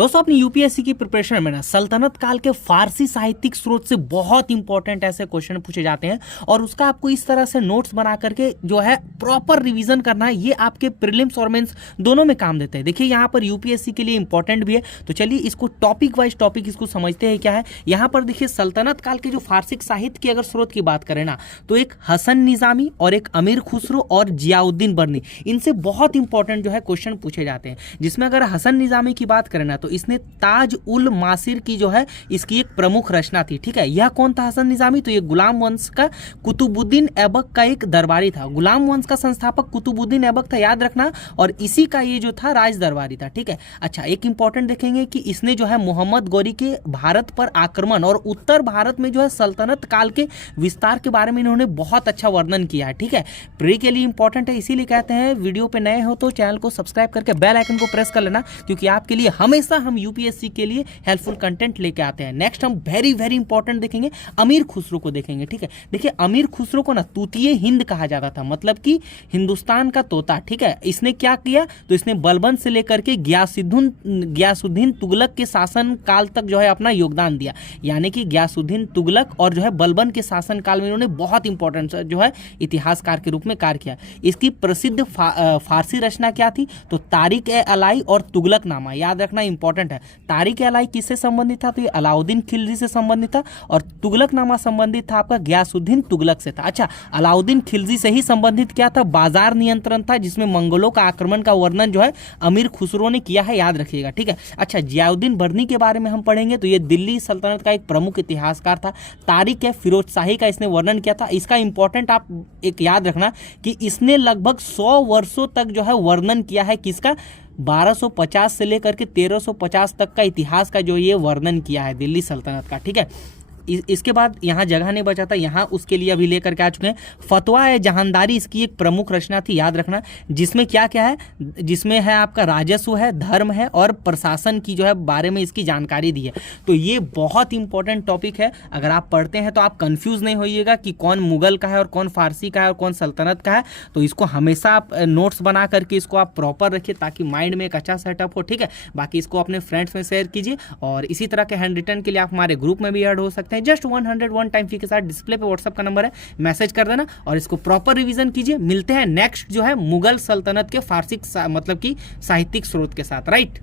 दोस्तों अपनी यूपीएससी की प्रिपरेशन में ना सल्तनत काल के फारसी साहित्यिक स्रोत से बहुत इंपॉर्टेंट ऐसे क्वेश्चन पूछे जाते हैं और उसका आपको इस तरह से नोट्स बना करके जो है प्रॉपर रिवीजन करना है। ये आपके प्रीलिम्स और मेंस दोनों में काम देते हैं। देखिए यहाँ पर यूपीएससी के लिए इंपॉर्टेंट भी है, तो चलिए इसको टॉपिक वाइज टॉपिक इसको समझते हैं क्या है। यहाँ पर देखिए सल्तनत काल के जो फारसी साहित्य की अगर स्रोत की बात करें ना, तो एक हसन निजामी और एक अमीर खुसरो और जियाउद्दीन बर्नी, इनसे बहुत इंपॉर्टेंट जो है क्वेश्चन पूछे जाते हैं। जिसमें अगर हसन निजामी की बात करें ना, तो इसने ताज उल मासिर की जो है इसकी एक प्रमुख रचना थी। ठीक है, यह कौन था हसन निजामी? तो ये गुलाम वंश का कुतुबुद्दीन ऐबक का एक दरबारी था। गुलाम वंश का संस्थापक कुतुबुद्दीन ऐबक था, याद रखना, और इसी का ये जो था राज दरबारी था। ठीक है, अच्छा एक इंपॉर्टेंट देखेंगे कि इसने जो है मोहम्मद गौरी के भारत पर आक्रमण और उत्तर भारत में जो है सल्तनत काल के विस्तार के बारे में इन्होंने बहुत अच्छा वर्णन किया है। ठीक है, प्री के लिए इंपॉर्टेंट है, इसीलिए कहते हैं वीडियो पे नए हो तो चैनल को सब्सक्राइब करके बेल आइकन को प्रेस कर लेना, क्योंकि आपके लिए हमेशा हम यूपीएससी के लिए हेल्पफुल कंटेंट लेके आते हैं। नेक्स्ट हम वेरी वेरी इंपॉर्टेंट देखेंगे, अमीर खुसरो को देखेंगे। ठीक है, देखिए अमीर खुसरो को ना तूतीय हिंद कहा जाता था, मतलब कि हिंदुस्तान का तोता। ठीक है, इसने क्या किया? तो इसने बलबन से लेकर के गयासुद्दीन तुगलक के शासन काल तक जो है अपना योगदान दिया। यानी कि गयासुद्दीन तुगलक और जो है बलबन के शासन काल में इन्होंने बहुत इंपॉर्टेंट जो है इतिहासकार के रूप में कार्य किया। इसकी प्रसिद्ध फारसी रचना क्या थी? तो तारिक-ए-अलाई और तुगलकनामा, याद रखना इंपॉर्टेंट है। तारिक-ए-अलाई किससे संबंधित था? तो ये अलाउद्दीन खिलजी से संबंधित था, और तुगलकनामा संबंधित था आपका गयासुद्दीन तुगलक से था। अच्छा, अलाउद्दीन खिलजी से ही संबंधित क्या था? बाजार नियंत्रण था, जिसमें मंगोलों का आक्रमण का वर्णन जो है अमीर खुसरो ने किया है, याद रखिएगा। ठीक है, अच्छा जियाउद्दीन बर्नी के बारे में हम पढ़ेंगे, तो ये दिल्ली सल्तनत का एक प्रमुख इतिहासकार था। तारिक ए फिरोज शाही का इसने वर्णन किया था। इसका इंपॉर्टेंट आप एक याद रखना कि इसने लगभग 100 वर्षों तक जो है वर्णन किया है। किसका? 1250 से लेकर के 1350 तक का इतिहास का जो ये वर्णन किया है दिल्ली सल्तनत का। ठीक है, इसके बाद यहाँ जगह नहीं बचा था, यहाँ उसके लिए अभी लेकर के आ चुके हैं। फतवा ए जहानदारी इसकी एक प्रमुख रचना थी, याद रखना, जिसमें क्या क्या है? जिसमें है आपका राजस्व है, धर्म है और प्रशासन की जो है बारे में इसकी जानकारी दी है। तो ये बहुत इंपॉर्टेंट टॉपिक है। अगर आप पढ़ते हैं तो आप कंफ्यूज नहीं होइएगा कि कौन मुगल का है और कौन फारसी का है और कौन सल्तनत का है। तो इसको हमेशा आप नोट्स बना करके इसको आप प्रॉपर रखिए, ताकि माइंड में एक अच्छा सेटअप हो। ठीक है, बाकी इसको अपने फ्रेंड्स में शेयर कीजिए, और इसी तरह के हैंड रिटन के लिए आप हमारे ग्रुप में भी ऐड हो सकते हैं। जस्ट 101 टाइम फी के साथ डिस्प्ले पे व्हाट्सएप का नंबर है, मैसेज कर देना और इसको प्रॉपर रिवीजन कीजिए। मिलते हैं नेक्स्ट जो है मुगल सल्तनत के फारसी मतलब की साहित्यिक स्रोत के साथ, राइट।